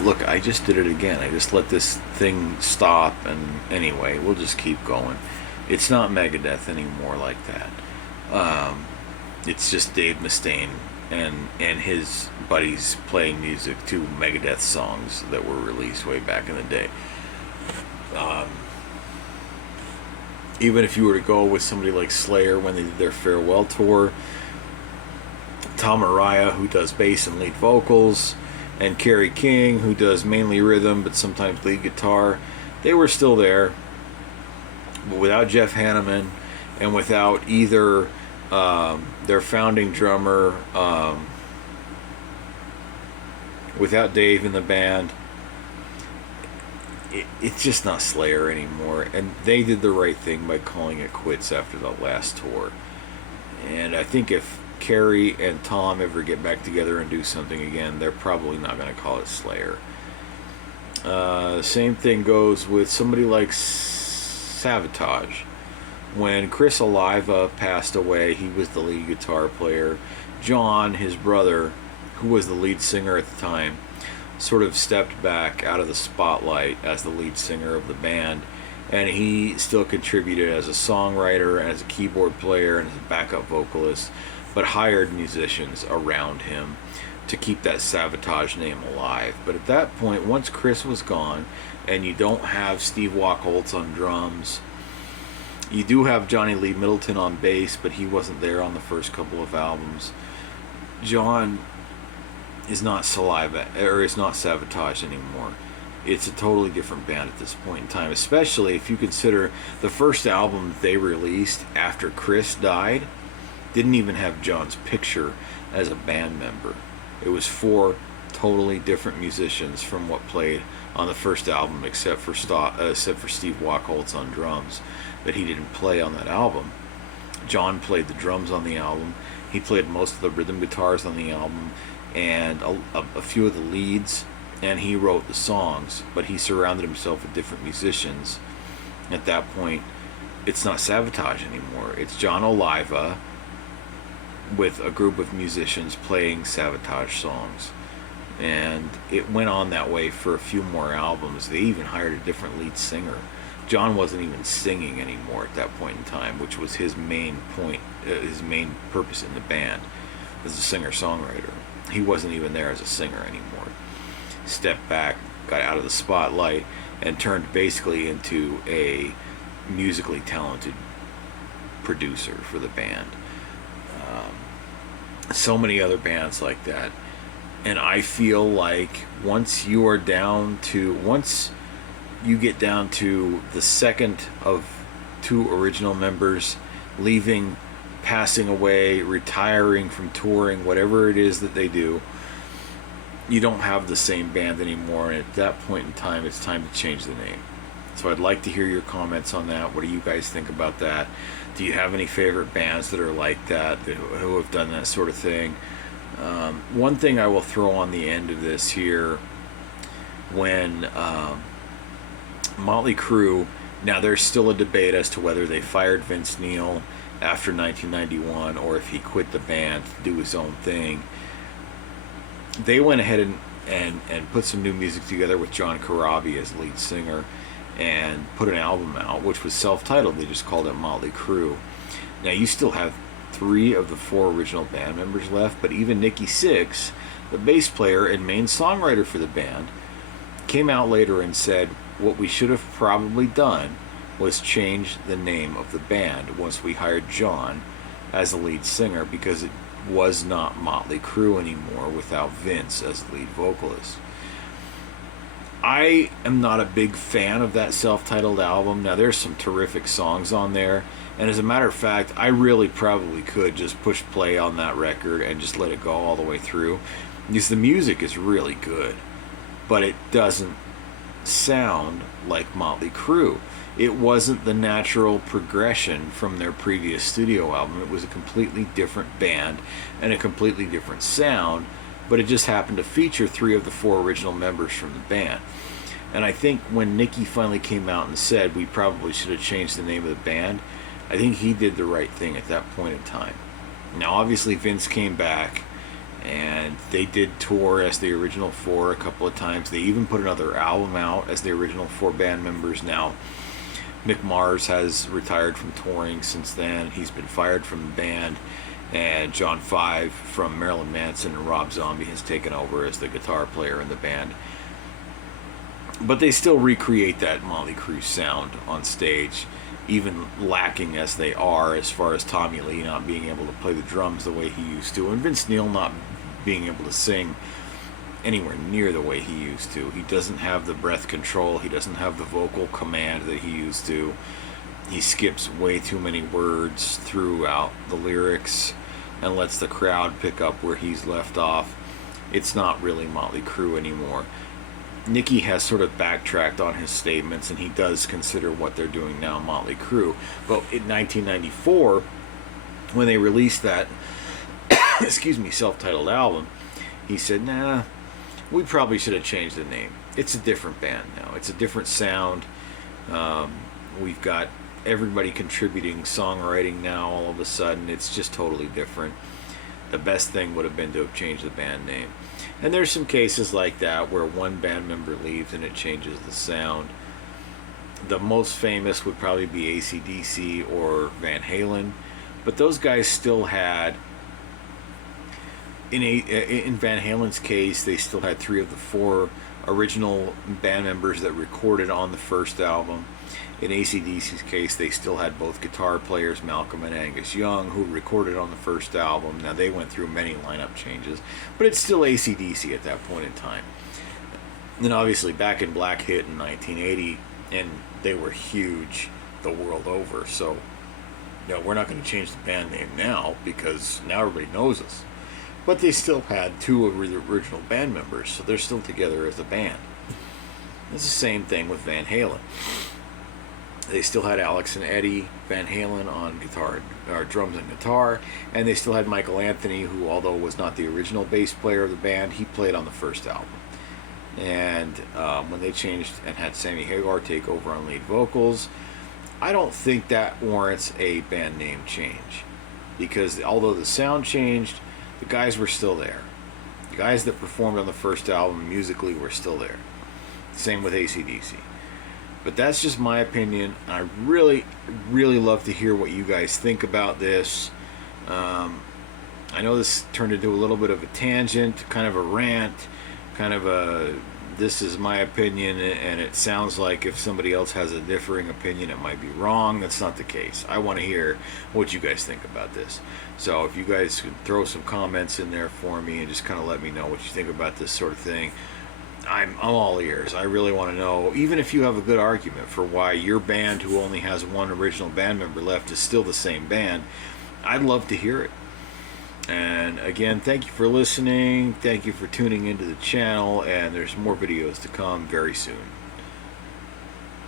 look, I just did it again. I just let this thing stop, and anyway, we'll just keep going. It's not Megadeth anymore like that. It's just Dave Mustaine and his buddies playing music to Megadeth songs that were released way back in the day. Even if you were to go with somebody like Slayer when they did their farewell tour, Tom Araya, who does bass and lead vocals, and Kerry King, who does mainly rhythm but sometimes lead guitar, they were still there. But without Jeff Hanneman and without either their founding drummer, without Dave in the band, it's just not Slayer anymore. And they did the right thing by calling it quits after the last tour. And I think if Kerry and Tom ever get back together and do something again, they're probably not going to call it Slayer. Same thing goes with somebody like Savatage. When Chris Oliva passed away, he was the lead guitar player. John, his brother, who was the lead singer at the time, sort of stepped back out of the spotlight as the lead singer of the band, and he still contributed as a songwriter, as a keyboard player, and as a backup vocalist, but hired musicians around him to keep that Savatage name alive. But at that point, once Chris was gone, and you don't have Steve Wachholtz on drums, you do have Johnny Lee Middleton on bass, but he wasn't there on the first couple of albums. John is not Saliva, or is not Savatage anymore. It's a totally different band at this point in time, especially if you consider the first album they released after Chris died didn't even have John's picture as a band member. It was 4 totally different musicians from what played on the first album, except for Steve Wachholtz on drums, but he didn't play on that album. John played the drums on the album. He played most of the rhythm guitars on the album, and a few of the leads, and he wrote the songs, but he surrounded himself with different musicians. At that point, it's not Savatage anymore. It's John Oliva with a group of musicians playing Savatage songs. And it went on that way for a few more albums. They even hired a different lead singer. John wasn't even singing anymore at that point in time, which was his main point, his main purpose in the band as a singer-songwriter. He wasn't even there as a singer anymore. Stepped back, got out of the spotlight, and turned basically into a musically talented producer for the band. So many other bands like that. And I feel like once you get down to the second of 2 original members leaving, passing away, retiring from touring, whatever it is that they do, you don't have the same band anymore. And at that point in time, it's time to change the name. So I'd like to hear your comments on that. What do you guys think about that? Do you have any favorite bands that are like that, who have done that sort of thing? One thing I will throw on the end of this here, when Motley Crue, now there's still a debate as to whether they fired Vince Neil after 1991 or if he quit the band to do his own thing. They went ahead and put some new music together with John Corabi as lead singer and put an album out, which was self-titled. They just called it Motley Crue. Now you still have 3 of the 4 original band members left, but even Nikki Sixx, the bass player and main songwriter for the band, came out later and said what we should have probably done was change the name of the band once we hired John as the lead singer, because it was not Motley Crue anymore without Vince as the lead vocalist. I am not a big fan of that self-titled album. Now there's some terrific songs on there, and as a matter of fact, I really probably could just push play on that record and just let it go all the way through, because the music is really good, but it doesn't sound like Motley Crue. It wasn't the natural progression from their previous studio album. It was a completely different band and a completely different sound, but it just happened to feature 3 of the 4 original members from the band. And I think when Nicky finally came out and said we probably should have changed the name of the band, I think he did the right thing at that point in time. Now obviously Vince came back And they did tour as the original four a couple of times. They even put another album out as the original four band members. Now, Mick Mars has retired from touring since then. He's been fired from the band. And John Five from Marilyn Manson and Rob Zombie has taken over as the guitar player in the band. But they still recreate that Motley Crue sound on stage, even lacking as they are as far as Tommy Lee not being able to play the drums the way he used to, and Vince Neil not being able to sing anywhere near the way he used to. He doesn't have the breath control. He doesn't have the vocal command that he used to. He skips way too many words throughout the lyrics and lets the crowd pick up where he's left off. It's not really Motley Crue anymore. Nicky has sort of backtracked on his statements, and he does consider what they're doing now Motley Crue. But in 1994, when they released that self-titled album, he said, nah, we probably should have changed the name. It's a different band now. It's a different sound. We've got everybody contributing songwriting now all of a sudden. It's just totally different. The best thing would have been to have changed the band name. And there's some cases like that where one band member leaves and it changes the sound. The most famous would probably be AC/DC or Van Halen, but those guys still had, in Van Halen's case, they still had 3 of the 4 original band members that recorded on the first album. In AC/DC's case, they still had both guitar players, Malcolm and Angus Young, who recorded on the first album. Now, they went through many lineup changes, but it's still AC/DC at that point in time. Then, obviously, Back in Black hit in 1980, and they were huge the world over. So, we're not going to change the band name now because now everybody knows us. But they still had 2 of the original band members, so they're still together as a band. It's the same thing with Van Halen. They still had Alex and Eddie Van Halen on guitar, or drums and guitar, and they still had Michael Anthony, who, although was not the original bass player of the band, he played on the first album. And when they changed and had Sammy Hagar take over on lead vocals, I don't think that warrants a band name change, because although the sound changed, the guys were still there. The guys that performed on the first album musically were still there. Same with AC/DC. But that's just my opinion. I really, really love to hear what you guys think about this. I know this turned into a little bit of a tangent, kind of a rant, kind of a, this is my opinion, and it sounds like if somebody else has a differing opinion, it might be wrong. That's not the case. I want to hear what you guys think about this. So if you guys could throw some comments in there for me and just kind of let me know what you think about this sort of thing. I'm all ears. I really want to know, even if you have a good argument for why your band, who only has 1 original band member left, is still the same band, I'd love to hear it. And again, thank you for listening. Thank you for tuning into the channel, and there's more videos to come very soon.